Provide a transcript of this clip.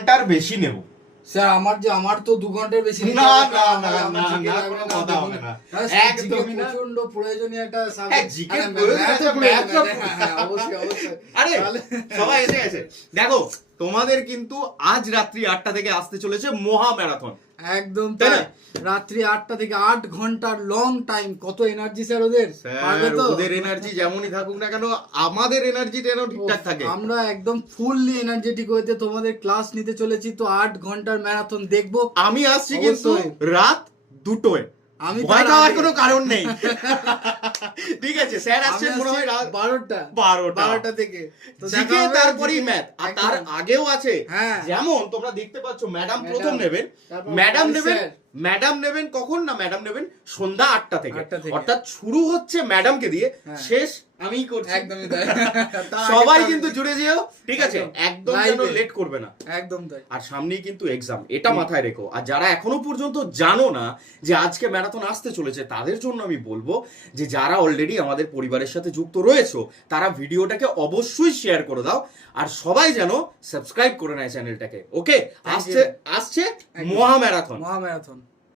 ঘন্টার বেশি নেব স্যার আমার তো 2 ঘন্টার বেশি না না না না না কোনো কথা হবে না একদমই না প্রচন্ড প্রয়োজনীয় একটা হ্যাঁ, জিকে প্রয়োজন আছে, math তো অবশ্যই অবশ্যই। আরে সবাই এসে গেছে। দেখো তোমাদের কিন্তু আজ রাত্রি 8টা থেকে আসতে চলেছে মহা ম্যারাথন। একদম তাই তাই। না? রাত্রি 8টা থেকে 8 ঘন্টার লং টাইম, কত এনার্জি স্যার ওদের, পারবে স্যার তো? ওদের এনার্জি যেমনই থাকুক না কেন, আমাদের এনার্জি যেন ঠিকঠাক থাকে। আমরা একদম ফুললি এনার্জেটিক হইতে তোমাদের ক্লাস নিতে চলেছি, তো 8 ঘন্টার ম্যারাথন দেখবো। আমি আসছি কিন্তু অবশ্যই। রাত 2টোয়, আমি ভয় তার খাওয়ার আগে। কোনো কারণ নেই। ঠিক আছে, স্যার আসছেন মনে হয় রাত 12টা থেকে। তো দেখা জিকে হবে তারপরেই জিকে। ম্যাথ, আর একদম। তার আগেও আছে। হ্যাঁ। যেমন তোমরা দেখতে পাচ্ছ ম্যাডাম প্রথম ম্যাডাম, নেবেন, তারপর ম্যাডাম ভাইস নেবেন, স্যার। ম্যাডাম নেবেন কখন না, ম্যাডাম নেবেন সন্ধ্যা 8টা থেকে। 8টা থেকে। অর্থাৎ শুরু হচ্ছে ম্যাডামকে দিয়ে, হ্যাঁ। শেষ আমিই করছি। একদমই তাই। তার আগে সবাই তো আমি- কিন্তু জুড়ে যেও, ঠিক আছে? একদম। একদম যেন Live এ। লেট করবে না। একদম তাই। আর সামনেই কিন্তু এক্সাম, এটা মাথায় রেখো। আর যারা এখনো পর্যন্ত জানো না যে আজকে ম্যারাথন আসতে চলেছে, তাদের জন্য আমি বলবো যে যারা অলরেডি আমাদের পরিবারের সাথে যুক্ত রয়েছো, তারা ভিডিওটাকে অবশ্যই শেয়ার করে দাও, আর সবাই যেন সাবস্ক্রাইব করে নেয় চ্যানেলটাকে। ওকে, আসছে আসছে মহা ম্যারাথন। মহা ম্যারাথন।